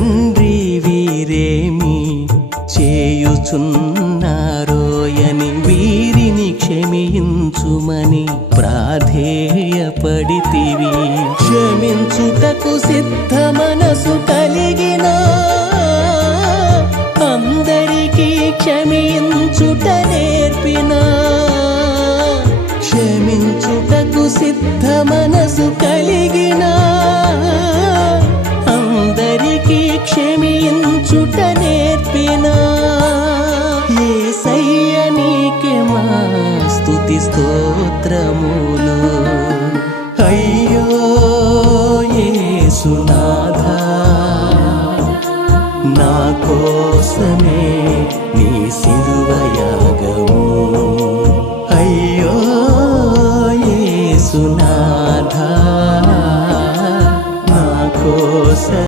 తండ్రి వీరేమి చేయుచున్నారోయని వీరిని క్షమించుమని ప్రాధేయపడితివి. క్షమించుటకు సిద్ధ మనసు కలిగిన అందరికీ క్షమించుట నేర్పిన. క్షమించుటకు సిద్ధ మనసు కలిగి వారికి క్షమించుట నేర్పినా. ఏసయ్య నీకే మా స్థుతి స్తోత్రములు. అయ్యో ఏసునాథ నా కోసమే నీ సిలువయాగము అయ్యో ఏసునాథ నా కోస